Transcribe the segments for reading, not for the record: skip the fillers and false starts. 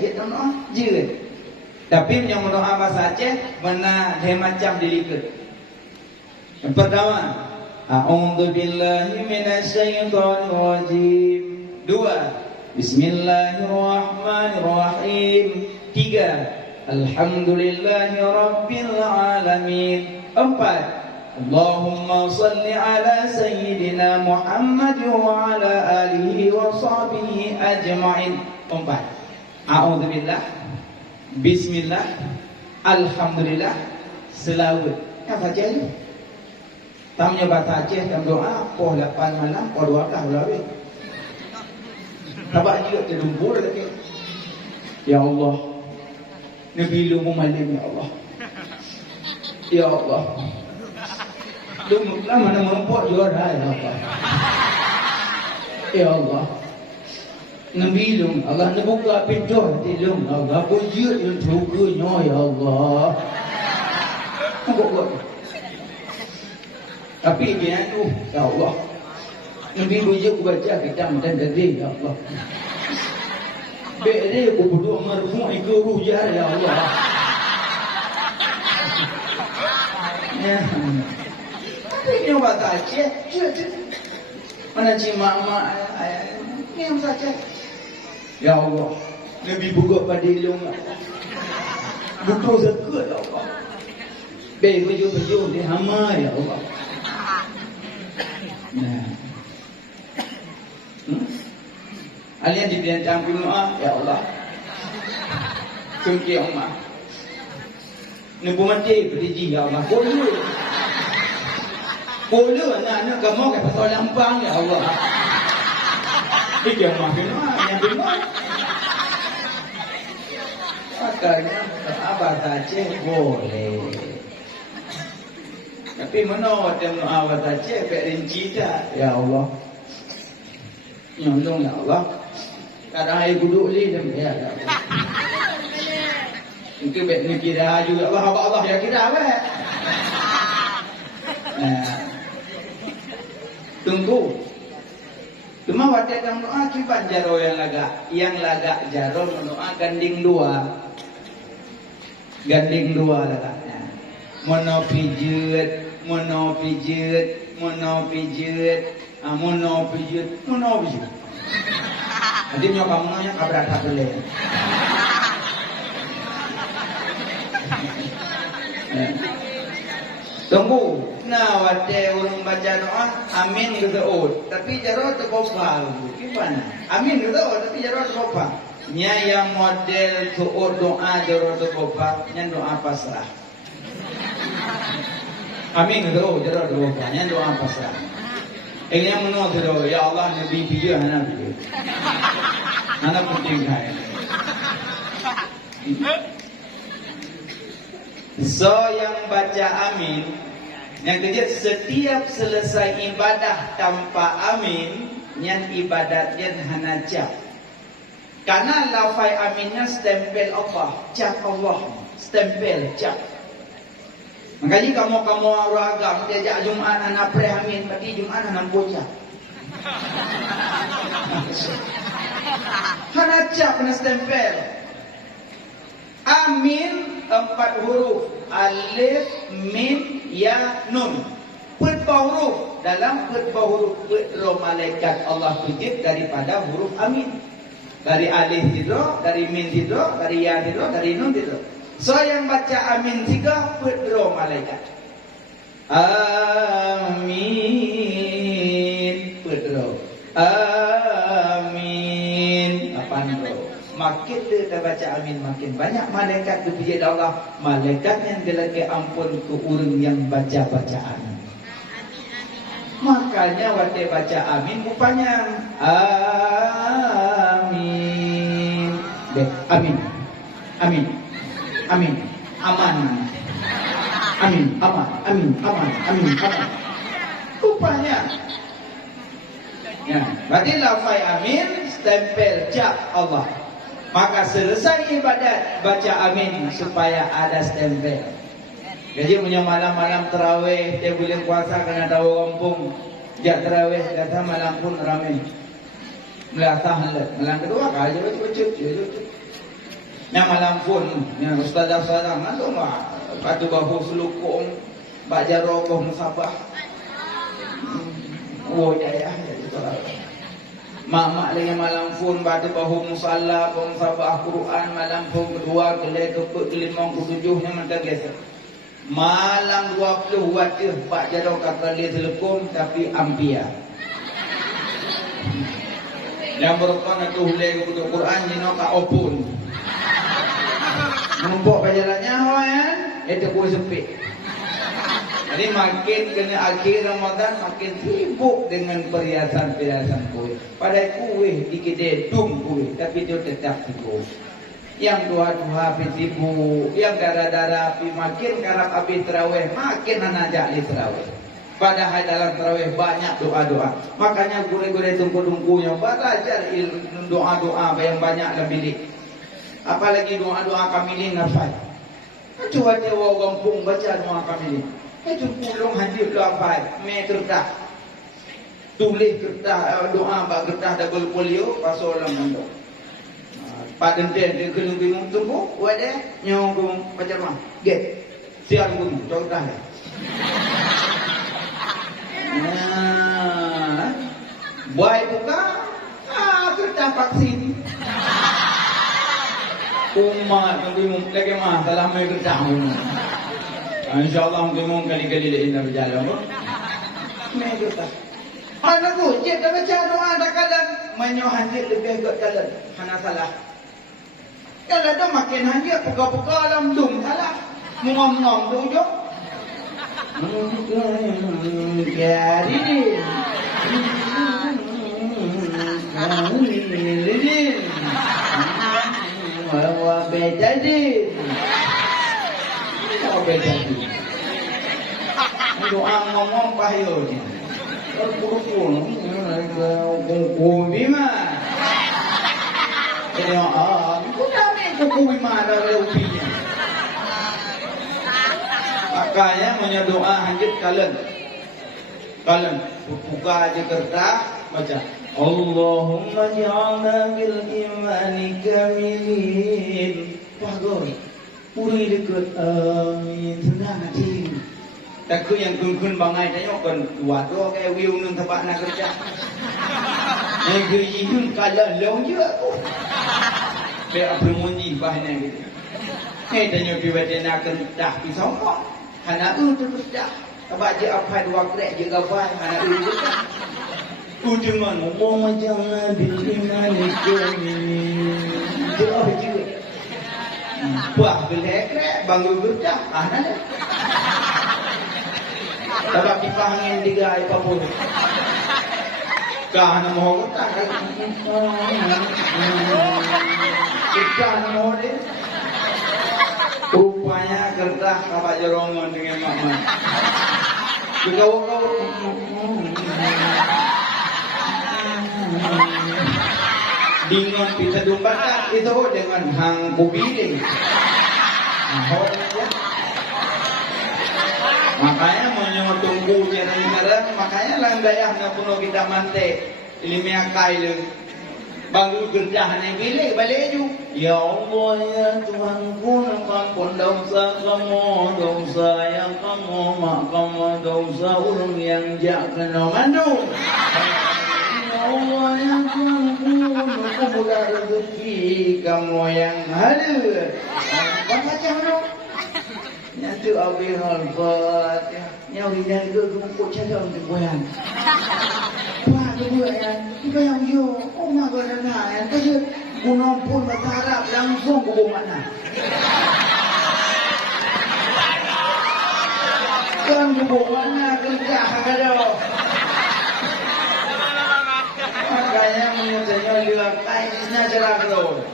je doa je. Tapi yang doa bahasa Aceh mana dia macam dilikat. Yang pertama, a'udzu billahi minasyaitonir rajim. Dua, bismillahirrahmanirrahim. Tiga, alhamdulillahi rabbil alamin. Empat, Allahumma salli ala sayyidina Muhammad wa ala alihi wa sahbihi ajma'in. Empat, a'udzu billah, bismillah, alhamdulillah, selawat. Apa saja ni? Tamnya bahasa Aceh dalam doa, poh 8 malam, poh 12 ulawih. Tabak juga terdumpur lagi. Ya Allah, Nabi lu mumalim ya Allah. Ya Allah. Lu mana mempok juga dah ya Allah. Ya Allah. Nabi lu Allah nak buka pintu hati lu Allah. Aku jut yang teruganya ya Allah. Apa buat? Tapi dia tu, ya Allah, Nabi bujuk baca kitab dan dari ya Allah. Beri aku berdua marfu itu rujar ya Allah. Ya. Ini bahasa Aceh, mana cima ini yang saja. Ya Allah, Nabi buka pada ilmu. Butuh zakat ya Allah. Beri baju di hama ya Allah. Nah, Alian dibiarkan doa, ya Allah. Tungki Allah. Nabi mati berdiri ya Allah. Boleh anak-anak kamu ke pasal lampang ya Allah. Ini yang makin yang benar. Makanya apa saja boleh. Tapi mana ada doa Aceh rinci tak? Ya Allah. Nyolong ya Allah. Kadang air duduk li dan ya Allah. Itu bet ni kira juga Allah ya kira apa? Tunggu. Cuma wadah dalam doa kiban jaro yang laga jaro doa ganding dua lagaknya. Mono pijit. Nanti nyoba kamu kabrat boleh. Tunggu. Nah, wate urung baca doa, amin gitu. Tapi jaro terkopa. Gimana? Amin gitu. Tapi jaro terkopa. Nya yang model tuh doa jaro terkopa, nya doa pasrah. Amin doa jero doa banyak doa pasrah. Ini yang menurut doa ya Allah Nabi video anak video. Anak penting kan. So yang baca amin, yang kedua setiap selesai ibadah tanpa amin, yang ibadatnya hana cap. Karena lafai aminnya stempel Allah, cap Allah, stempel cap. Makanya kamu orang agam diajak Jumat anak prehamin, berarti Jumat anak bocah. Hana cap kena stempel. Amin 4 huruf. Alif, mim, ya, nun. Berapa huruf? Dalam berapa huruf berapa malaikat Allah tujib daripada huruf amin. Dari alif tidak, dari mim tidak, dari ya tidak, dari nun tidak. So yang baca amin 3 berapa malaikat? Amin. Berapa? Amin. Apaan bro? Makin dia baca amin makin banyak malaikat kepuji Allah. Malaikat yang gelagi ampun ke orang yang baca bacaan. Makanya waktu baca amin rupanya amin. Amin. Amin. Amin. Aman. Amin. Aman. Amin. Aman. Amin. Aman. Rupanya. Ya, berarti lafai amin stempel cap Allah. Maka selesai ibadat baca amin supaya ada stempel. Jadi punya malam-malam terawih dia boleh puasa kena tahu kampung. Jak terawih kata malam pun ramai. Melatah malam kedua kali baca-baca. Yang malam pun, yang ustazah-ustazah malu mah, patu bahu selukung, baca rokoh musabah. Oh ya, itu lah. Mak-mak lagi malam pun baca bahu musalla, musabah Quran, malam pun kedua, kelima, ketujuhnya macam biasa. Malam 20 waktu Pak Jadau kata dia telekom tapi ampia. Yang berkata tu hulai untuk Quran jino ka opun. Numpuk pajalannya kan? Itu pun sempit. Jadi makin kena akhir Ramadan makin sibuk dengan perhiasan-perhiasan kuih. Pada kuih di kedai dum kuih tapi dia tetap sibuk. Yang dua-dua api sibuk, yang darah-darah api makin karena api terawih, makin anak jahli terawih. Padahal dalam terawih banyak doa-doa. Makanya gure-gure tungku-tungku yang belajar doa-doa yang banyak dalam bilik. Apalagi doa-doa kamilin nafai. Coba dia orang kampung baca doa kamilin. Itu pulung hadir nafai, kertas. Tulis kertas doa bak kertas double folio pasal orang mandok. Pak Denten dia kena tunggu, buat dia nyong baca rumah. Get. Siar gunung, contoh dia. Buat buka, kertas vaksin. Umat yang lagi mah dalam kertas. InsyaAllah mungkin kali-kali dia nak berjalan. Kertas. Mana tu? Dia dah baca doa dah kadang menyoh hancur lebih ke jalan. Hana salah. Kalau ada makin hancur peka-peka dalam dum salah. Mengom-ngom tu ujung. Jadi Wawa bedadin. Wawa bedadin. Doa ngomong pahyo ni. Puru-puru. Kukubi mah. Jadi kukubi mah ada lebihnya. Makanya menyodoa hanjit kalian. Kalian buka aja kertas baca. Allahumma ja'alna bil imani kamilin. Bagus. Puri dekat amin. Senang hati. Tak ku yang kun bangai tanya kan buat doa kayak view nun tempat nak kerja. Yang kerjun kalau long je aku. Biar apa munyi bahana gitu. Tanya piwat nak kerja pisau kok. Hana terus dah. Sebab je apa dua krek je gawai hana juga. Ujangan Allah jangan bil imani kamilin. Doa juga. Buah gelek bangun kerja hana. Sebab dipangin tiga apa pun. Kah nak mohon tak? Kah nak mohon ni? Rupanya kertas kapak jerongan dengan mama. Kau dengan pita dumpat itu dengan hang kubiling. Makanya menyoh tunggu jalan-jalan, makanya lang dayah na puno kita mante ilmiah kaileng bangun kerja ni bilik balik ju. Ya Allah ya Tuhanku, ampun dosa kamu, dosa yang kamu, mak kamu, dosa orang yang jak kena mandu. Ya Allah ya Tuhanku, aku budak rezeki kamu yang ada. Baca dulu. Nyatu abi halbat ya. Nyawi dan ke kok cadang ke goyang. Wah, kedua ya. Kita yang yo, oh mak gana ya. Kasi gunung pun berharap langsung ke mana. Kan ke mana kerja kada. Makanya menyuruhnya lihat kainnya cerah tu.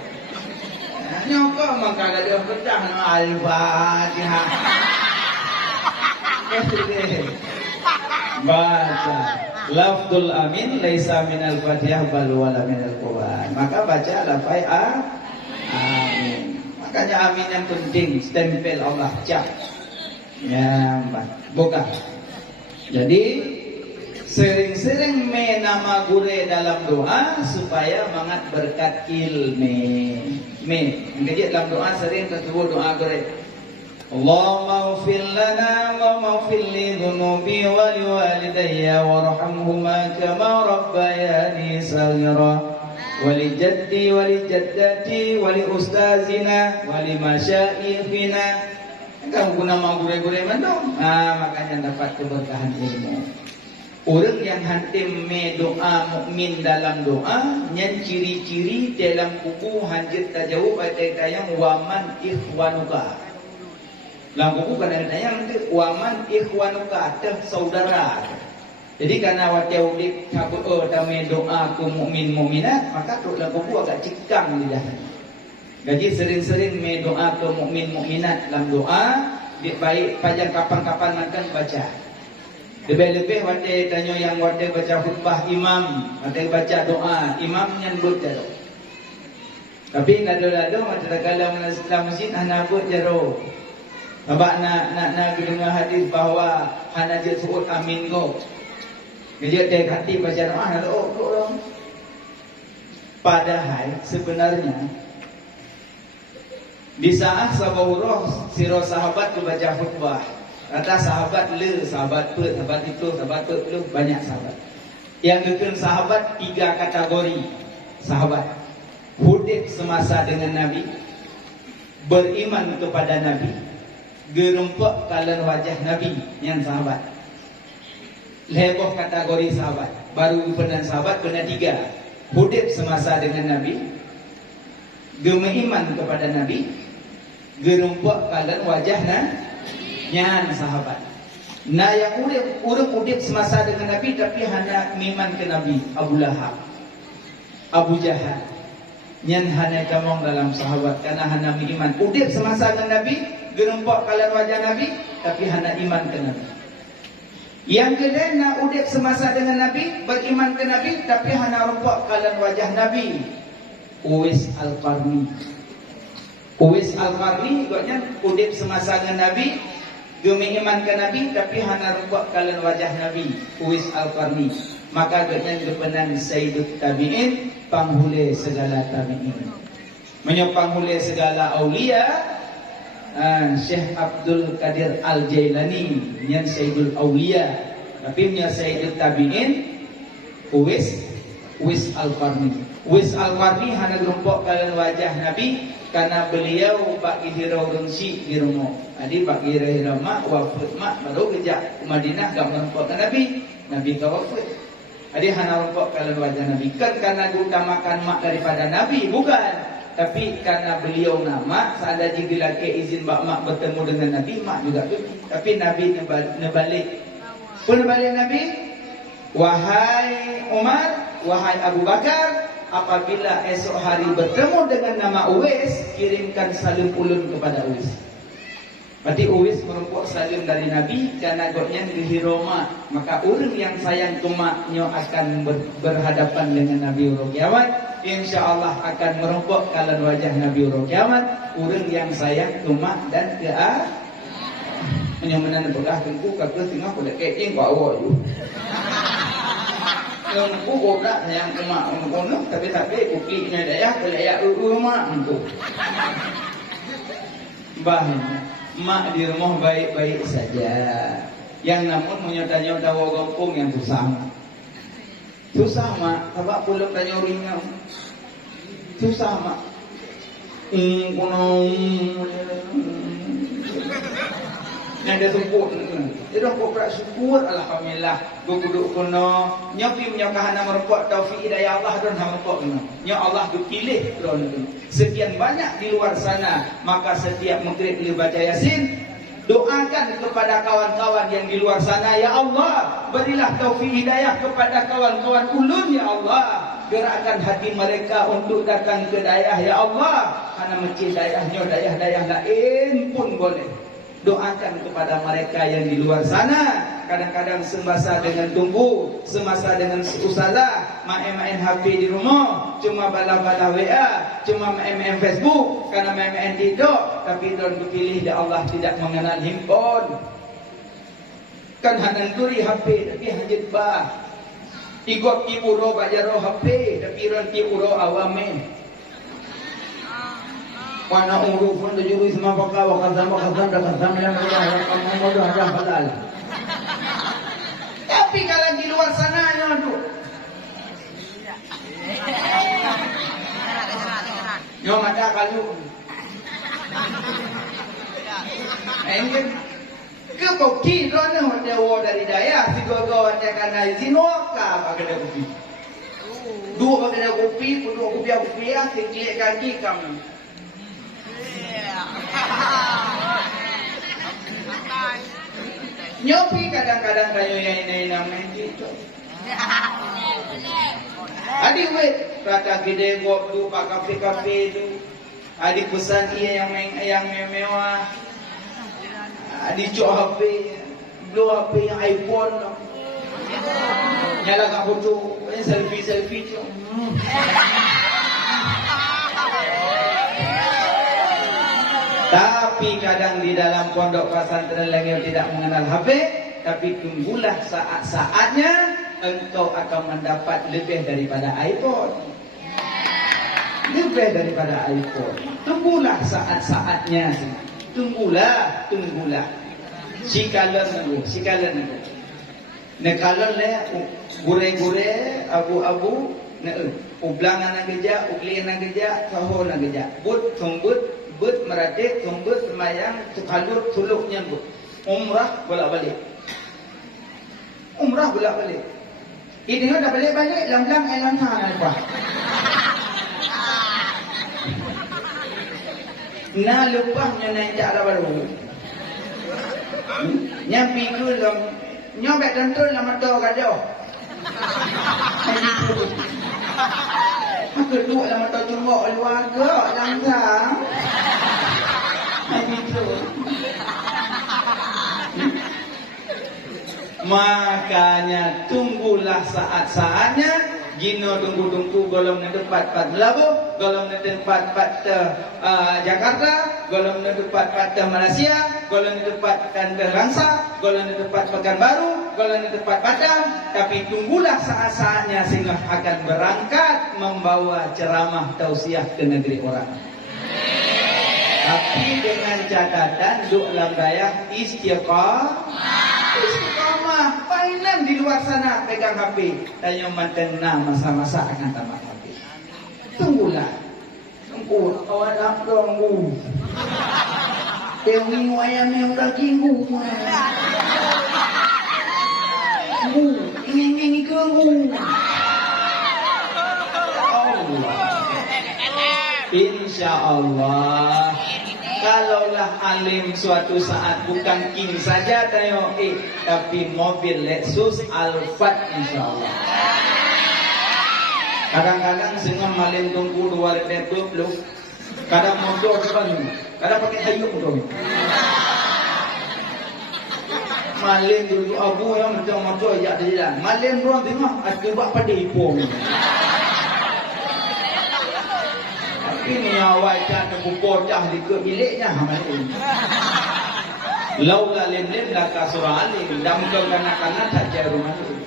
Nyokok maka ada kerja Al-Fatihah. Baca lafzul amin laisa minal Fatihah bal wala minal Quran. Maka baca lafai amin. Makanya amin yang penting stempel Allah cap. Ya, buka. Jadi sering-sering nama gure dalam doa supaya mangat berkat ilmu. Mengkaji dalam doa sering tersebut doa korek. Allahumma ighfir lana Allahumma ighfir li dhunubi wa li walidayya warhamhuma kama rabbayani saghira wa li jaddi wa li jaddati wa li ustazina wa li masyayikhina. Kamu guna mau gure-gure mandong. Makanya dapat keberkahan ilmu. Orang yang hantim me doa mukmin dalam doa, yang ciri-ciri dalam buku hanjit tajawub ayat tayang waman ikhwanuka. Dalam buku kan ada tayang nanti waman ikhwanuka, saudara. Jadi karena waktu udik kabut tame doa ku mukmin mukminat, maka tu dalam buku agak cikang lidah. Jadi sering-sering me doa ku mukmin mukminat dalam doa, baik pajang kapan-kapan makan baca. Lebih-lebih waktu tanya yang waktu baca khutbah imam, waktu baca doa imam yang buat jaro. Tapi ngado-ngado waktu kalau dalam masjid hana buat jaro. Sebab nak dengar hadis bahawa hana je sebut amin go. Dia tek hati baca doa nak orang. Padahal sebenarnya di saat sahabat siro sahabat tu baca khutbah. Kata sahabat le, sahabat pe, sahabat itu, sahabat pe, le, banyak sahabat. Yang kekal sahabat 3 kategori sahabat. Hidup semasa dengan Nabi, beriman kepada Nabi, gerempak kalan wajah Nabi yang sahabat. Leboh kategori sahabat. Baru pernah sahabat pernah 3. Hidup semasa dengan Nabi, gemeiman kepada Nabi, gerempak kalan wajah Nyan sahabat. Nah yang urang udip semasa dengan Nabi tapi hanya iman ke Nabi, Abu Lahab, Abu Jahal. Nyan hanya kamong dalam sahabat karena hanya iman. Udip semasa dengan Nabi, gerempak kalan wajah Nabi tapi hanya iman ke Nabi. Yang kedua nak udip semasa dengan Nabi, beriman ke Nabi tapi hanya rempak kalan wajah Nabi. Uwais Al-Qarni. Uwais Al-Qarni ikutnya udip semasa dengan Nabi, gemi iman ke Nabi tapi hana rupak kalan wajah Nabi. Uwais Al-Qarni. Maka agaknya kepenan Sayyidut Tabi'in, panghule segala tabi'in. Panghule segala awliya, Syekh Abdul Qadir Al-Jailani yang Sayyidul Awliya. Tapi punya Sayyidut Tabi'in Uwais Al-Qarni. Uwais Al-Qarni hana rupak kalan wajah Nabi karena beliau bagi hirau rungsi di rumah. Jadi bagi hirau mak wafat mak baru kejak ke Madinah gak merupakan Nabi ke wafat. Jadi hana rupak kalan wajah Nabi. Kan karena diutamakan mak daripada Nabi, bukan. Tapi karena beliau nama, seandainya bila ke izin mak bertemu dengan Nabi, mak juga pergi. Tapi Nabi nebalik. Pun nebalik Nabi, wahai Umar, wahai Abu Bakar, apabila esok hari bertemu dengan nama Uwais, kirimkan salim ulun kepada Uwais. Berarti Uwais merupakan salim dari Nabi karena godnya di Hiroma. Maka orang yang sayang ke maknya akan berhadapan dengan Nabi Uro Kiamat, InsyaAllah akan merupakan kalan wajah Nabi Uro Kiamat. Orang yang sayang ke mak dan ke menyamanan belah tengku kata tengah pada kecing kau awak tu. Yang ku godak yang kemak ngono tapi buktinya daya pelaya mak tu. Mak di rumah baik-baik saja. Yang namun menyota-nyota wogopung yang susah. Susah mak, sebab pulau tanya ringan. Susah mak. Yang dia sebut dia dah koprak syukur alhamdulillah guduk kuno nyopi menyokahana merupak taufik hidayah Allah dan merupak kuno nya Allah dipilih kuno sekian banyak di luar sana. Maka setiap maghrib dia baca Yasin, doakan kepada kawan-kawan yang di luar sana, ya Allah berilah taufik hidayah kepada kawan-kawan ulun, ya Allah gerakkan hati mereka untuk datang ke dayah, ya Allah karena masjid dayah lain pun boleh. Doakan kepada mereka yang di luar sana. Kadang-kadang semasa dengan tunggu, semasa dengan ustazah, main HP di rumah, cuma bala-bala WA, cuma main Facebook, karena main TikTok. Tapi don dipilih ya Allah tidak mengenal handphone. Kan hananturi HP tapi hajit bah. Igot ti uro bajaro HP tapi ron ti uro awame. Wana uruf pun tujuh semua pakar wakazam yang kamu mudah ada halal. Tapi kalau di luar sana tu, nyom ada kalau, enggak, kekoki dono dewa dari daya, si gogo ada kana zinoka pakai kopi. Dua pakai kopi, dua kopi ya, sikit kaki kamu. Nyopi kadang-kadang kayu yang ini namanya gitu. Adik wait, kata gede gop tu pak kafe tu. Adik pesan ia yang mewah. Adik cok HP, blow HP yang iPhone. Nyala kat foto, selfie tu. Tapi kadang di dalam pondok pesantren yang tidak mengenal HP, tapi tunggulah saat-saatnya engkau akan mendapat lebih daripada iPhone. Lebih daripada iPhone. Tunggulah saat-saatnya. Tunggulah. Sikalan nunggu. Nekalan le gure-gure abu-abu, ublangan ngeja, uklin ngeja, kahon ngeja. But tumbut but meradik, tumbut semayang, tukalur, tuluk nyambut. Umrah bolak-balik. Ini dah balik-balik, lam-lam elan apa? Nah lupa nyanyi cara baru. Nyampi ku lam, nyobek tentu lama tu kado. Aku duduk lama tu cuma keluarga langsung. Makanya tunggulah saat-saatnya. Gino tunggu golong na depat Labuh, golong na depat Jakarta, golong na depat Malaysia, golong na depat Rangsa, golong na depat Pekanbaru, golong na depat Padang. Tapi tunggulah saat-saatnya sehingga akan berangkat membawa ceramah tausiah ke negeri orang. Tapi dengan catatan duk lambayah istiqamah. Painan di luar sana pegang HP. Tanya mantan masa-masa akan tamat HP. Tunggulah. Tunggu. Awak nak tunggu. Tengok ayam yang daging ini kenggu. Insya Allah. Kalaulah alim suatu saat bukan king saja tayo tapi mobil Lexus Alphard insyaallah. Kadang-kadang sengam malim tunggu 2020. Kadang motor depan, kadang pakai hayuk tu. Malim dulu abu yang macam motor ajak dia jalan. Malim orang tengok ada buat pada ipong. Ini awak jangan bocah di ke biliknya malam. Laula lim-lim la kasura alim. Damkau kanak-kanak tak jauh rumah tu.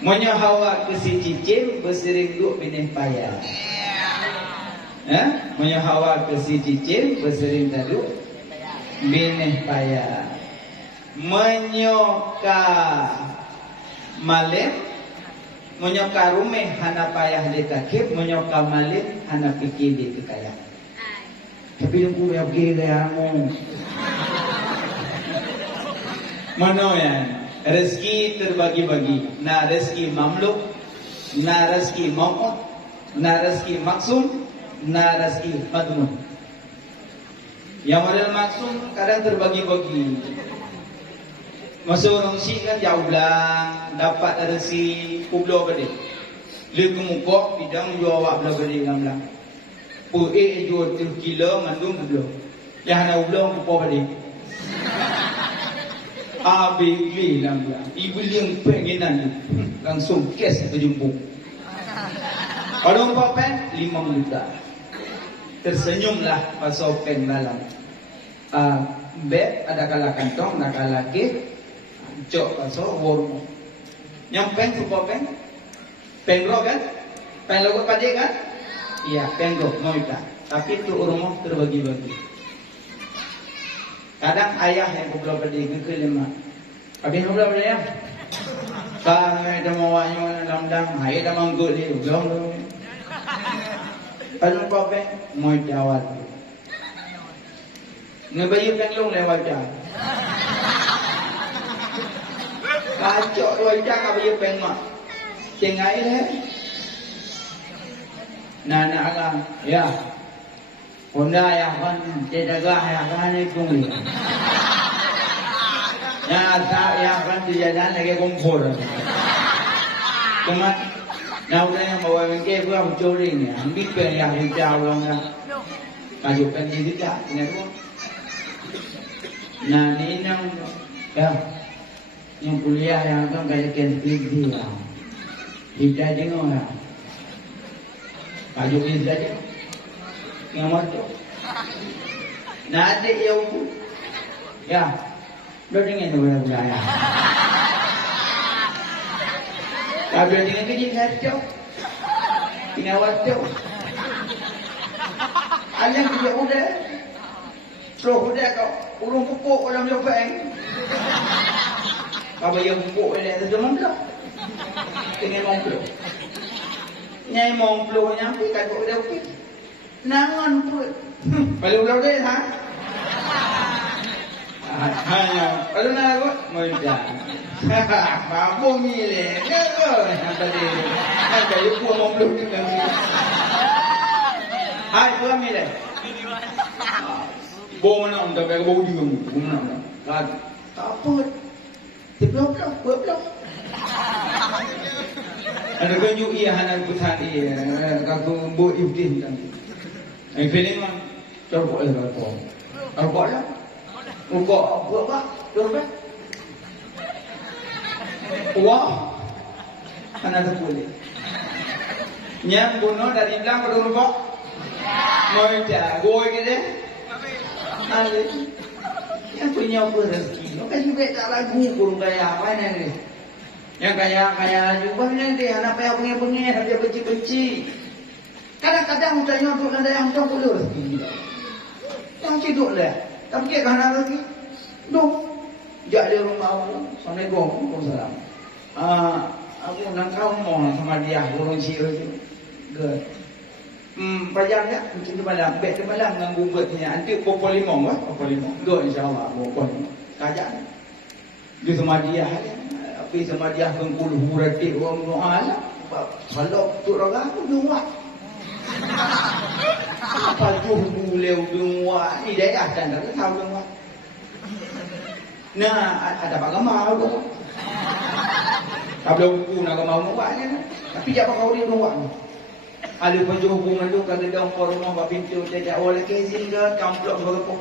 Menyahawa ke si cicim bersering duk binih payah. Menyahawa ke si cicim bersering duk binih payah. Menyoka malim, menyoka rumeh hana payah di takib, menyoka malim hana fikir di kekayaan. Tapi yang ku yang fikir kayamu. Mana ya? Rezeki terbagi-bagi. Na rezeki mamluk, na rezeki maut, na rezeki maksum, na rezeki madmun. Yang model maksum kadang terbagi-bagi. Masa orang si kan jauh belang, dapat rezeki kublo balik. Lek muka bidang jual awak belah balik belang. Pu'e jual 3 kilo mandung kublo. Yang nak kublo kupa balik. Abili lang belang. Ibu yang pengenan langsung kes berjumpa. Kalau apa pen 5 juta. Tersenyumlah pasal pen malam. Bet ada kala kantong, ada kala ke. Cok pasal warung. Yang pen suka pen. Pen ro kan? Pen logo pade kan? Iya, penggok mau ikan. Tapi itu rumah terbagi-bagi. Kadang ayah yang beberapa berdiri ke lima. Habis beberapa berdiri ya. Kami ada mawanya dalam-dalam. Hai ada manggut ni. Belum. Kalau kau peng mau jawab. Ngebayu penglong lewat jam. Kacau wajah kau bayu peng mak. Cengai leh. Nana agang, ya. Honda ya kan, tidak ya kan itu ni. Ya tak ya kan tidak ada lagi kompor. Cuma, nak yang bawa bengkel pun curi ni, ambil pen yang hijau orang dah. Kayu pen ini juga, ini tu. Nah ni yang, ya, yang kuliah yang tu kayak kenting dia. Hijau jengok lah. Kayu ini saja, ngamar tu. Nah adik yang ya, dah dengan orang Belanda. Kalau dengan kerja kacau, tinggal waktu. Ayam kerja udah, slow udah kau, ulung pupuk orang Jepang. Kalau yang pupuk ini ada mana? Tinggal mangkuk. Nyai mongplo nyampi kat kok dia okey. Nangan pun. Kalau dia ha. Hanya kalau nak kok mudah. Mampu ni le. Ke tadi. Kan kayu ku mongplo ni kan. Hai tu mi le. Bo mana untuk bagi bo di kamu. Bo mana. Tak apa. Blok. Ada kayu ia hanan putar ia, kagu buat ibtin tadi. Feeling man, coba lah kau. Coba lah. Buat apa? Coba. Wah, mana tu boleh. Yang bunuh dari belakang pada rumah. Mau jago gitu. Ada. Yang punya rezeki. Maka juga tak lagu kurung kaya apa ni? Yang kaya juga nanti anak payah bengi-bengi dia benci-benci. Kadang-kadang utanya untuk nada yang tak boleh. Yang tidur dah. Tapi ke kanan lagi. Duk. Jak dia rumah aku. Assalamualaikum. Waalaikumsalam. Aku nak kau mau sama dia orang Cina tu. Good. Pajang tak? Macam tu malam. Bet tu malam dengan gugatnya. Nanti pokok limau lah. Pokok limau. Good insyaAllah. Pokok limau. Kajak. Dia sama dia. Tapi sama dia kengkulu huratik orang doa lah. Kalau tu orang tu buat. Apa tu boleh buat? Ni dia akan tak tahu buat. Nah, ada apa gambar tu? Kalau buku nak gambar buat ni. Tapi siapa kau dia buat? Ada penjual hubungan tu kalau dia orang rumah pintu dia awal kezin ke kamplok berapa?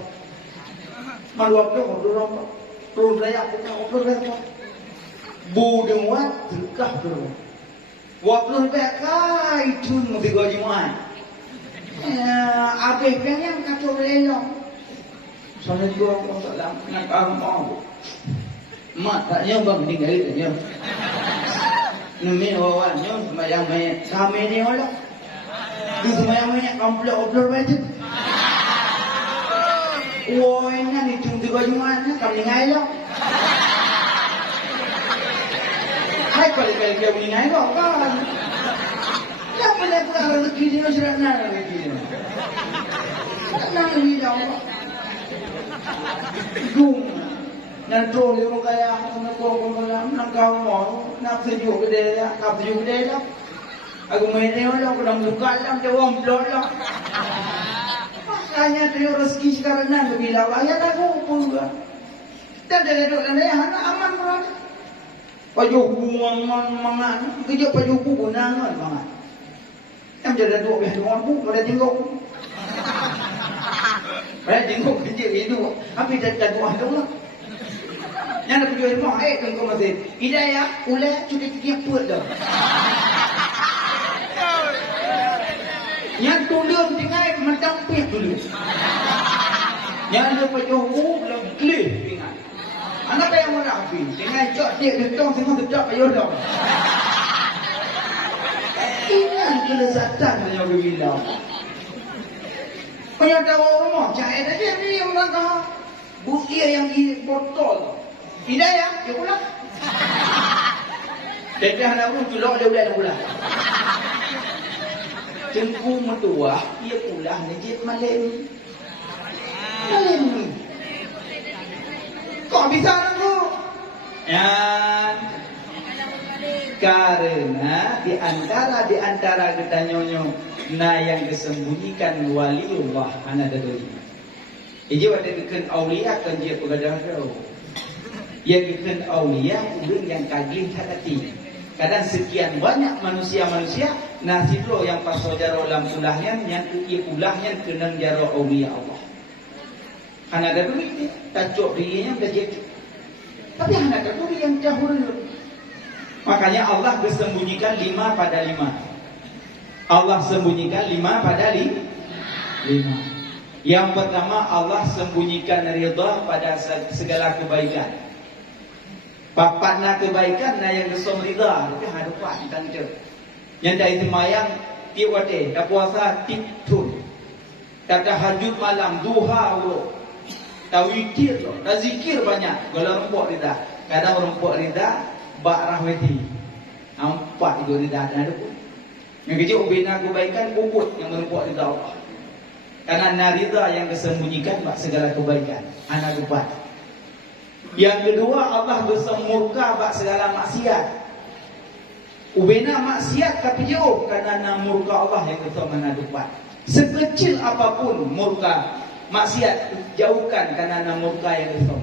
Malu apa tu orang turun layak bukan apa? Budeng wat terkah tu. Wapun bekai itu mesti gaji mahal. Abis yang kata lelong. Assalamualaikum warahmatullahi nak mau. Mak tak nyambang tinggal itu je. Numi awalnya sembahyang banyak. Kami ni orang. Di sembahyang banyak komplek-komplek baca. Woi, ni cuma gaji mahal kami ngailok. Hai kali-kali dia bunyi naik kok kan. Tak boleh pulang rezeki dia sudah nak rezeki dia. Nak ni dah. Dung. Nak troll dia orang kaya, nak kau nak kau mau, nak sejuk ke dia, nak sejuk ke dia lah. Aku main ni orang aku dah buka lah, dia orang blot lah. Makanya tu rezeki sekarang nak bila ayat aku pun. Tak ada duduk dan dia anak aman pun. Pajuh buang mangan, kerja pajuh buang nangan mangan. Yang jadi dua belas orang pun pada tengok. Pada tengok kerja itu, tapi dah dua orang. Yang nak pergi rumah, tengok masih. Hidayah, ulah cuci tiap put dah. Yang tulis tinggal macam pih tulis. Yang ada pajuh buang clear tinggal. Anak yang mau rapi, dengan cok dia tong semua sedap ayo dong. Ingat kelezatan hanya berbilau. Banyak tahu rumah, cahaya dia ni yang langkah. Bukia yang di botol. Hidayah, dia pulang. Dedah nak pun tulak dia boleh pulang. Cengku mertua, dia pulang najib malam. Malam ni. Kok bisa aku? Ya. Karena di antara kita nyonyo na yang disembunyikan waliullah anada doi. Iji wada dikeun aulia kan dia pegadang kau. Yang dikeun aulia ulun yang kagih hati. Kadang sekian banyak manusia-manusia nasibro yang pasal jaro lampulahnya yang ia ulahnya kenang jaro aulia Allah. Anada doi tacok dirinya belajar. Tapi anada doi yang jauh. Makanya Allah bersembunyikan 5 pada 5. Allah sembunyikan 5 pada 5. Yang pertama Allah sembunyikan ridha pada segala kebaikan. Papatna kebaikan na yang gesom ridha, itu ada kuat tang je. Yang dari semayang tiwate, dah puasa titun. Dah tahajud malam duha ulo. Dah witir lo, dah zikir banyak. Kalau rumput ridha, kadang rumput ridha bak rahmati. Nampak itu ridha ada pun. Yang kecil bina kebaikan bubut yang merupakan ridha Allah. Karena ridha yang disembunyikan bak segala kebaikan. Anak lupa. Yang kedua Allah bersemurka bak segala maksiat. Ubena maksiat tapi jauh karena murka Allah yang kita mana lupa. Sekecil apapun murka maksiat jauhkan karena murka yang kita.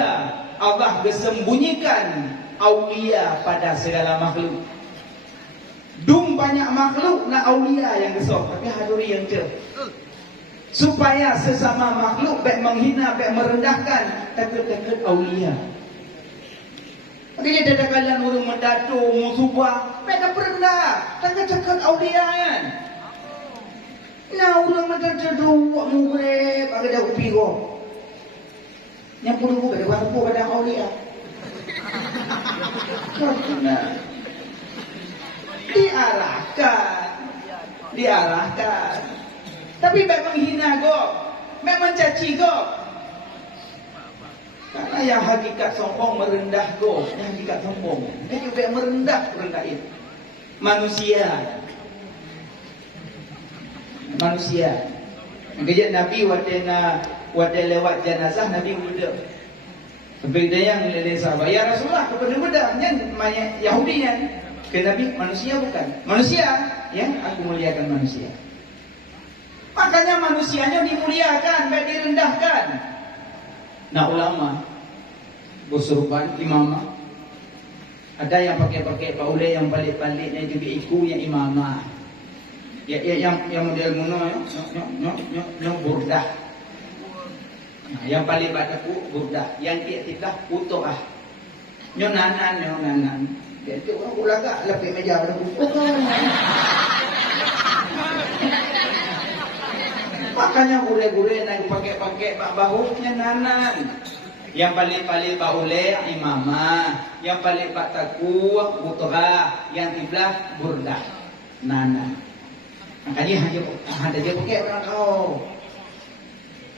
3. Allah bersembunyikan aulia pada segala makhluk. Dung banyak makhluk nak aulia yang besar, tapi haduri yang je. Supaya sesama makhluk baik menghina, baik merendahkan, takut-takut aulia. Makanya ada kalian orang mendatu, musubah, baik tak perendah, takut-takut aulia kan. Nah orang mendatu dua mugrib, agak jauh pigo. Yang perlu pada waktu pada aulia. Karena diarahkan. Tapi baik menghina kok, baik mencaci kok. Karena yang hakikat sombong merendah kok, yang hakikat sombong. Dia juga merendahin manusia. Makanya Nabi waktu lewat jenazah Nabi muda. Sampai dia yang leleh sahabat, ya Rasulullah kepada muda yang Yahudi kan. Ke Nabi manusia bukan? Manusia, ya aku muliakan manusia. Makanya manusianya dimuliakan, baik direndahkan. Nah ulama bersurban imamah. Ada yang pakai paulai yang balik-baliknya juga ikut yang imamah. Ya yang model muno ya, burdah. Nah, yang paling bataku burdah, yang kita putuk ah. Nyonanan. Dia tu orang ulagak lepek meja pada buku. Makanya gure-gure nak pakai bahu nyonanan. Yang paling baule imamah, yang paling bataku putra, yang tiblah burdah. Nana. Makanya hanya dia pakai orang kau.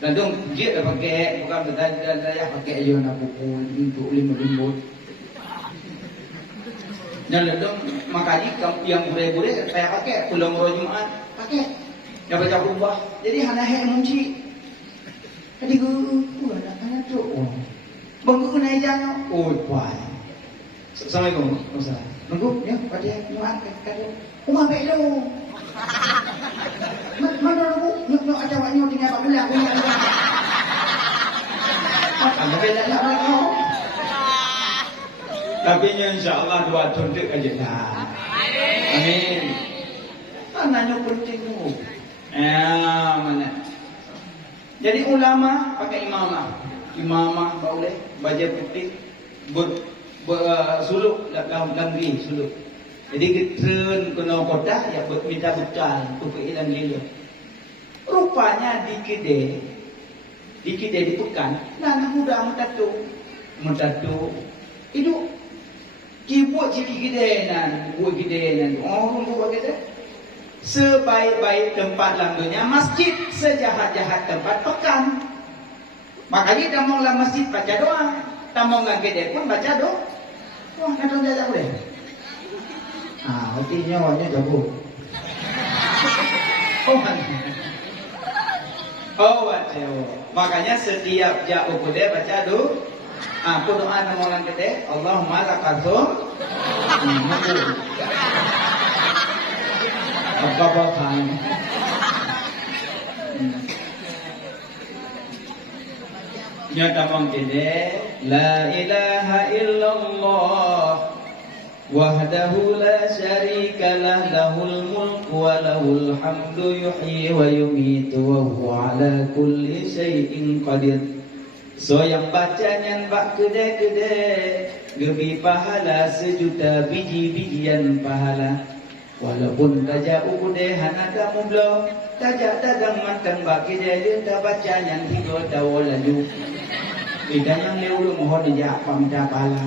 Dan dong dia dah pakai bukan berdadah pakai ayo nak buku untuk lembut. Dan dong makanya yang gure-gure saya pakai pulang Jumat pakai. Dah baca khutbah. Jadi hana hek munci. Tadi gua anak tu. Bangku naik jalan. Oh, puai. Assalamualaikum. Ustaz. Nunggu ya pada Jumat kata. Umah baik lu. Mana lu? Nyok ada waknya tinggal apa belah. Apa bela lah. Tapi insya-Allah dua tunjuk aja dah. Amin. Anaknya penting tu. Mana? Jadi ulama pakai imamah boleh baju putih suluk lambi suluk. Jadi getren kena kota ya minta bekal untuk ilang lilo. Rupanya di kedai di pekan, anak muda mentatu itu Kibut ciri gidenan, buat gidenan. Oh, buat kita. Sebaik-baik tempat dalam dunia masjid, sejahat-jahat tempat pekan. Makanya tamong dalam masjid baca doa, tamong dalam gede pun baca doa. Wah, nak tahu jaga boleh? Hatinya awaknya jago. Baca. Makanya setiap jauh gede baca doa. Aku doa tamong dalam gede, Allahumma lakatum. Apa kan? Nyata mengkene la ilaha illallah wahdahu la syarika lah lahul mulku wa lahul hamdu yuhyi wa yumitu wa huwa ala kulli syai'in qadir. So yang baca nyan bak kede-kede gebi pahala sejuta biji-bijian pahala. Walaupun tajak ukude hana kamu belum tajak dagang matang baki dia dah baca yang hidup dah laju. Tidak yang leu mohon dia apa minta pahala.